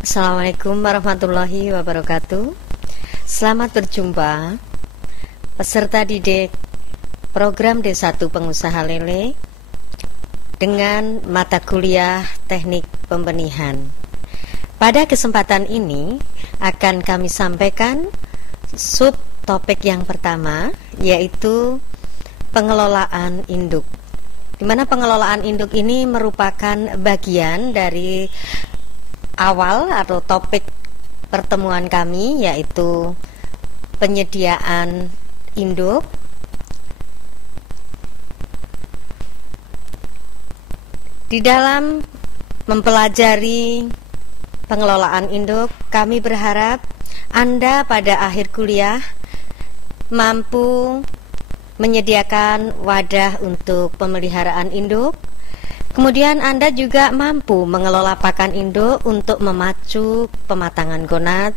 Assalamualaikum warahmatullahi wabarakatuh. Selamat berjumpa peserta didik program D1 Pengusaha Lele dengan mata kuliah Teknik Pembenihan. Pada kesempatan ini akan kami sampaikan subtopik yang pertama, yaitu pengelolaan induk. Di mana pengelolaan induk ini merupakan bagian dari awal atau topik pertemuan kami, yaitu penyediaan induk. Di dalam mempelajari pengelolaan induk, kami berharap Anda pada akhir kuliah mampu menyediakan wadah untuk pemeliharaan induk. Kemudian Anda juga mampu mengelola pakan induk untuk memacu pematangan gonad,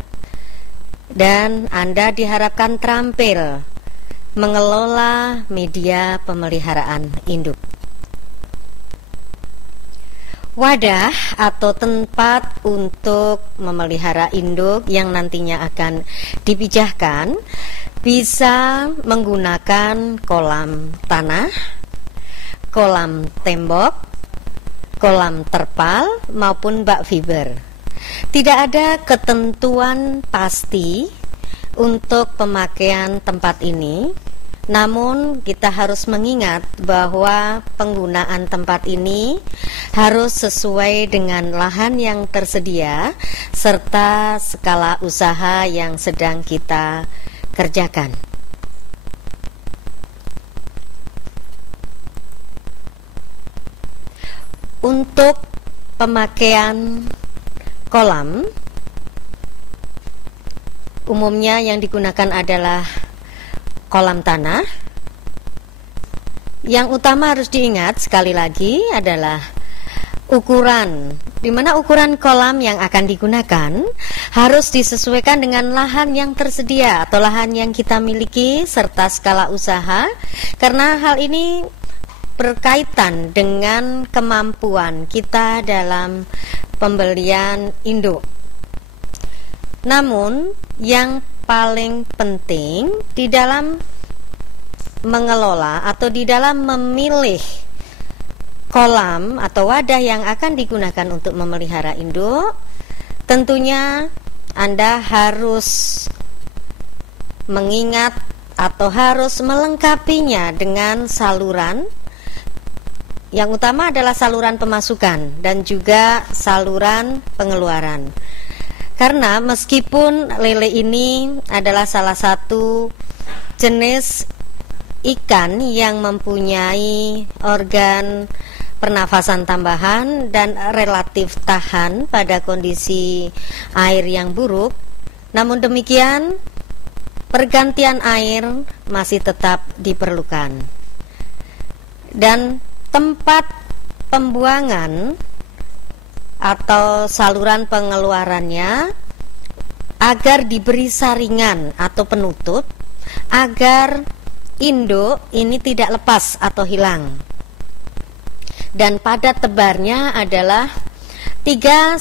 dan Anda diharapkan terampil mengelola media pemeliharaan induk. Wadah atau tempat untuk memelihara induk yang nantinya akan dipijahkan bisa menggunakan kolam tanah, kolam tembok, kolam terpal maupun bak fiber. Tidak ada ketentuan pasti untuk pemakaian tempat ini, namun kita harus mengingat bahwa penggunaan tempat ini harus sesuai dengan lahan yang tersedia serta skala usaha yang sedang kita kerjakan. Untuk pemakaian kolam, umumnya yang digunakan adalah kolam tanah. Yang utama harus diingat sekali lagi adalah ukuran, di mana ukuran kolam yang akan digunakan harus disesuaikan dengan lahan yang tersedia atau lahan yang kita miliki serta skala usaha, karena hal ini berkaitan dengan kemampuan kita dalam pembelian induk. Namun yang paling penting di dalam mengelola atau di dalam memilih kolam atau wadah yang akan digunakan untuk memelihara induk, tentunya Anda harus mengingat atau harus melengkapinya dengan saluran. Yang utama adalah saluran pemasukan dan juga saluran pengeluaran. Karena meskipun lele ini adalah salah satu jenis ikan yang mempunyai organ pernafasan tambahan dan relatif tahan pada kondisi air yang buruk, namun demikian pergantian air masih tetap diperlukan. Dan tempat pembuangan atau saluran pengeluarannya agar diberi saringan atau penutup agar induk ini tidak lepas atau hilang. Dan padat tebarnya adalah 3-4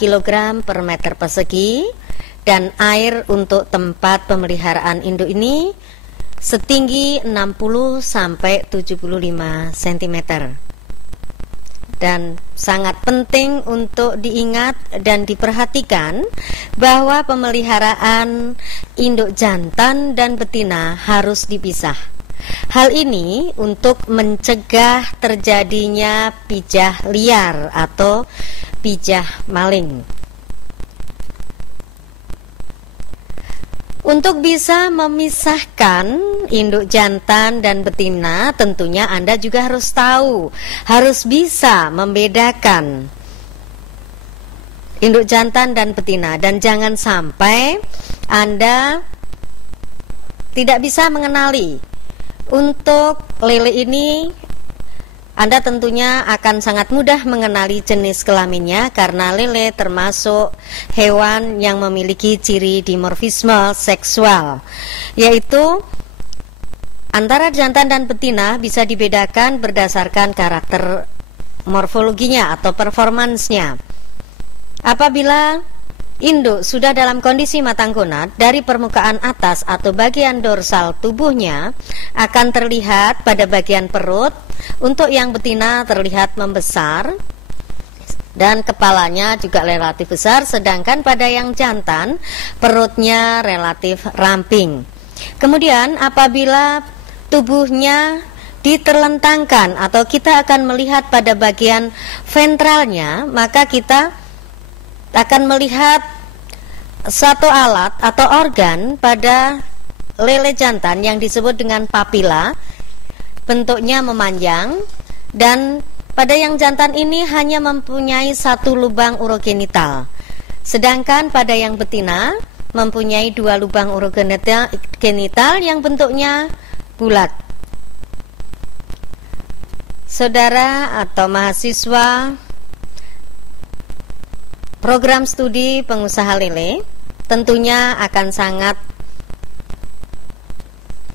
kg per meter persegi, dan air untuk tempat pemeliharaan induk ini setinggi 60-75 cm. Dan sangat penting untuk diingat dan diperhatikan bahwa pemeliharaan induk jantan dan betina harus dipisah. Hal ini untuk mencegah terjadinya pijah liar atau pijah maling. Untuk bisa memisahkan induk jantan dan betina, tentunya Anda juga harus tahu, harus bisa membedakan induk jantan dan betina, dan jangan sampai Anda tidak bisa mengenali. Untuk lele ini Anda tentunya akan sangat mudah mengenali jenis kelaminnya, karena lele termasuk hewan yang memiliki ciri dimorfisme seksual, yaitu antara jantan dan betina bisa dibedakan berdasarkan karakter morfologinya atau performansnya. Apabila induk sudah dalam kondisi matang gonad, dari permukaan atas atau bagian dorsal tubuhnya akan terlihat pada bagian perut. Untuk yang betina terlihat membesar dan kepalanya juga relatif besar, sedangkan pada yang jantan perutnya relatif ramping. Kemudian apabila tubuhnya diterlentangkan atau kita akan melihat pada bagian ventralnya, maka kita akan melihat satu alat atau organ pada lele jantan yang disebut dengan papila. Bentuknya memanjang, dan pada yang jantan ini hanya mempunyai satu lubang urogenital, sedangkan pada yang betina mempunyai dua lubang urogenital yang bentuknya bulat. Saudara atau mahasiswa program studi pengusaha lele tentunya akan sangat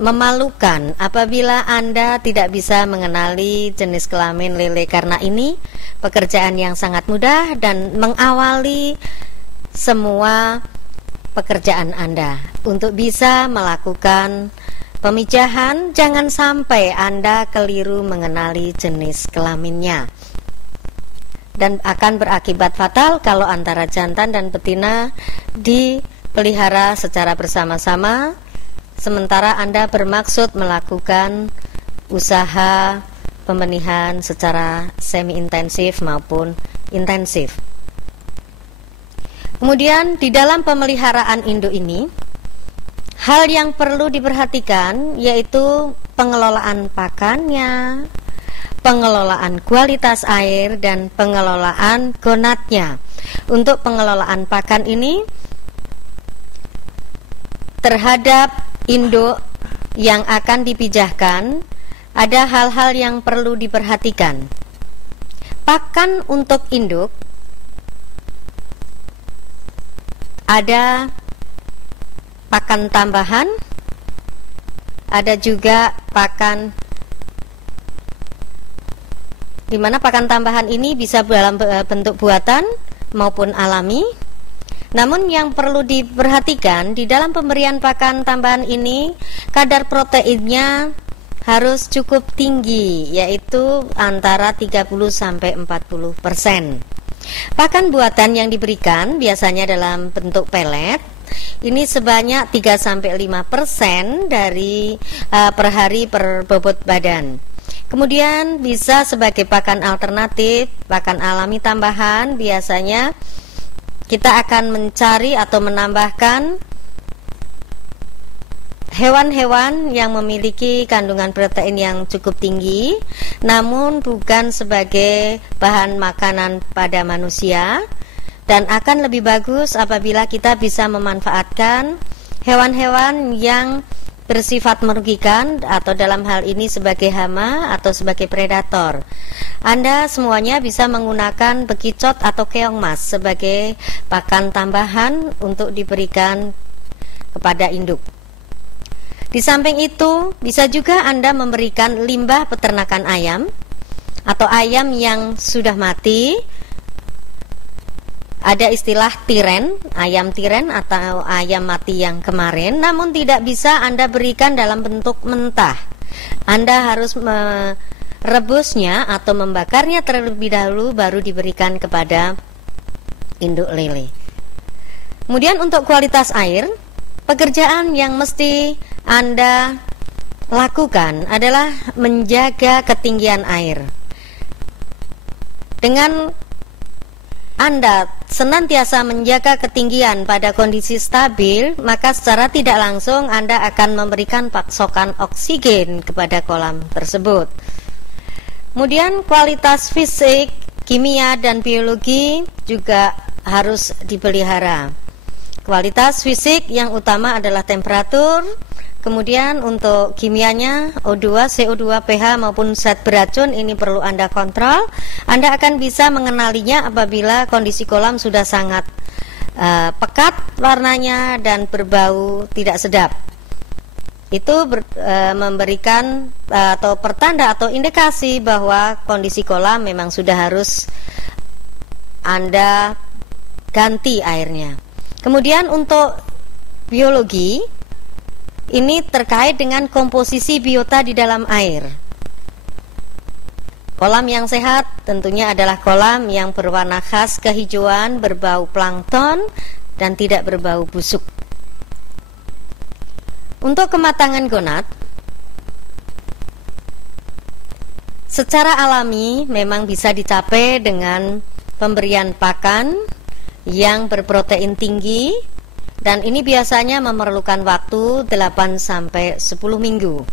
memalukan apabila Anda tidak bisa mengenali jenis kelamin lele, karena ini pekerjaan yang sangat mudah dan mengawali semua pekerjaan Anda. Untuk bisa melakukan pemijahan, jangan sampai Anda keliru mengenali jenis kelaminnya, dan akan berakibat fatal kalau antara jantan dan betina dipelihara secara bersama-sama, sementara Anda bermaksud melakukan usaha pembenihan secara semi-intensif maupun intensif. Kemudian di dalam pemeliharaan induk ini, hal yang perlu diperhatikan yaitu pengelolaan pakannya, pengelolaan kualitas air, dan pengelolaan gonadnya. Untuk pengelolaan pakan ini, terhadap induk yang akan dipijahkan, ada hal-hal yang perlu diperhatikan. Pakan untuk induk ada pakan tambahan, ada juga pakan, di mana pakan tambahan ini bisa dalam bentuk buatan maupun alami. Namun yang perlu diperhatikan di dalam pemberian pakan tambahan ini, kadar proteinnya harus cukup tinggi, yaitu antara 30-40%. Pakan buatan yang diberikan biasanya dalam bentuk pelet, ini sebanyak 3-5% dari per hari per bobot badan. Kemudian bisa sebagai pakan alternatif, pakan alami tambahan, biasanya kita akan mencari atau menambahkan hewan-hewan yang memiliki kandungan protein yang cukup tinggi, namun bukan sebagai bahan makanan pada manusia, dan akan lebih bagus apabila kita bisa memanfaatkan hewan-hewan yang bersifat merugikan, atau dalam hal ini sebagai hama atau sebagai predator. Anda semuanya bisa menggunakan bekicot atau keong mas sebagai pakan tambahan untuk diberikan kepada induk. Di samping itu, bisa juga Anda memberikan limbah peternakan ayam atau ayam yang sudah mati. Ada istilah tiren, ayam tiren atau ayam mati yang kemarin, namun tidak bisa Anda berikan dalam bentuk mentah. Anda harus merebusnya atau membakarnya terlebih dahulu baru diberikan kepada induk lele. Kemudian untuk kualitas air, pekerjaan yang mesti Anda lakukan adalah menjaga ketinggian air. Dengan Anda senantiasa menjaga ketinggian pada kondisi stabil, maka secara tidak langsung Anda akan memberikan pasokan oksigen kepada kolam tersebut. Kemudian kualitas fisik, kimia, dan biologi juga harus dipelihara. Kualitas fisik yang utama adalah temperatur. Kemudian untuk kimianya, O2, CO2, pH maupun zat beracun ini perlu Anda kontrol. Anda akan bisa mengenalinya apabila kondisi kolam sudah sangat pekat warnanya dan berbau tidak sedap. Itu memberikan atau pertanda atau indikasi bahwa kondisi kolam memang sudah harus Anda ganti airnya. Kemudian untuk biologi, ini terkait dengan komposisi biota di dalam air. Kolam yang sehat tentunya adalah kolam yang berwarna khas kehijauan, berbau plankton, dan tidak berbau busuk. Untuk kematangan gonad, secara alami memang bisa dicapai dengan pemberian pakan yang berprotein tinggi, dan ini biasanya memerlukan waktu 8-10 minggu.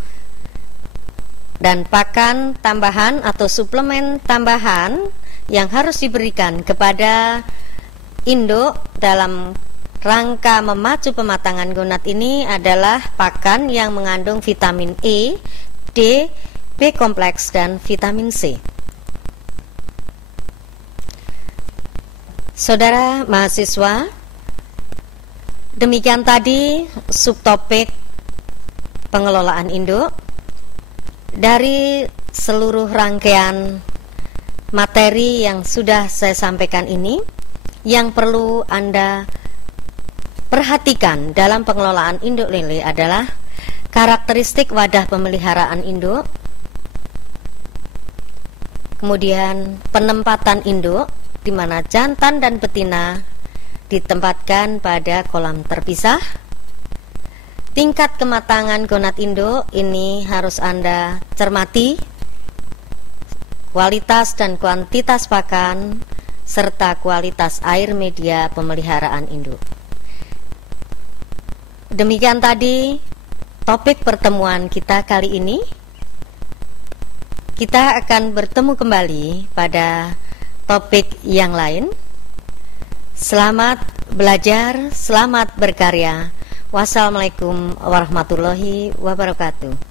Dan pakan tambahan atau suplemen tambahan yang harus diberikan kepada induk dalam rangka memacu pematangan gonad ini adalah pakan yang mengandung vitamin E, D, B kompleks, dan vitamin C. Saudara mahasiswa, demikian tadi subtopik pengelolaan induk. Dari seluruh rangkaian materi yang sudah saya sampaikan ini, yang perlu Anda perhatikan dalam pengelolaan induk lele adalah karakteristik wadah pemeliharaan induk, kemudian penempatan induk, di mana jantan dan betina ditempatkan pada kolam terpisah. Tingkat kematangan gonad induk ini harus Anda cermati, kualitas dan kuantitas pakan, serta kualitas air media pemeliharaan induk. Demikian tadi topik pertemuan kita kali ini. Kita akan bertemu kembali pada topik yang lain. Selamat belajar, selamat berkarya. Wassalamualaikum warahmatullahi wabarakatuh.